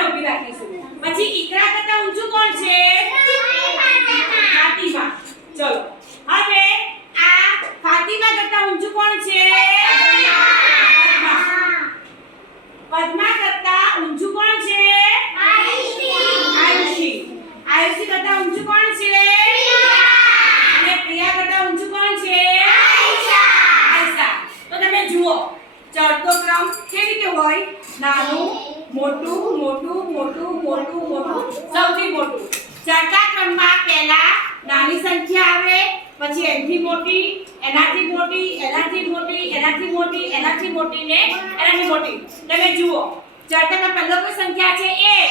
આગળ ઊભી રાખીશું. પછી ઈકરા કરતા ઊંચું કોણ છે? ફાતિમા. ચલો હવે આ ફાતિમા કરતા ઊંચું કોણ છે? પદ્મા કરતા ઊંચું કોણ છે? આયુષી. આયુષી કરતા ઊંચું કોણ છે? અને પ્રિયા કરતા ઊંચું કોણ છે? આયશા. તો તમે જુઓ ચડતો ક્રમ કેવી રીતે હોય? નાનું મોટું મોટું મોટું મોટું મોટું સૌથી મોટું. ચડતા ક્રમમાં પહેલા નાની સંખ્યા આવે, પછી એનાથી મોટી, એનાથી મોટી, એનાથી મોટી, એનાથી મોટી, એનાથી મોટી ને એનાથી મોટી. તમે જુઓ ચડતામાં પહેલો કોઈ સંખ્યા છે? 1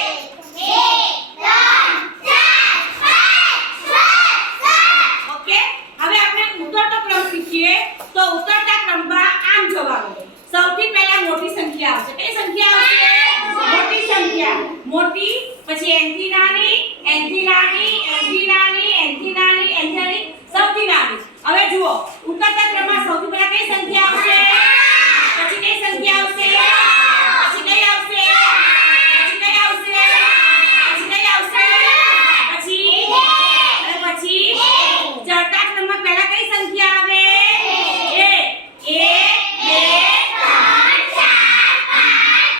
ઓકે. હવે આપણે ઉતરતો ક્રમ શીખીએ. તો ઉતરતા ક્રમમાં આમ જવાનું. સૌથી પહેલા મોટી સંખ્યા આવશે. કઈ સંખ્યા આવશે? મોટી સંખ્યા. મોટી, પછી એનથી નાની, એનથી નાની, એનથી નાની, એનથી નાની, એનથી નાની, સૌથી નાની.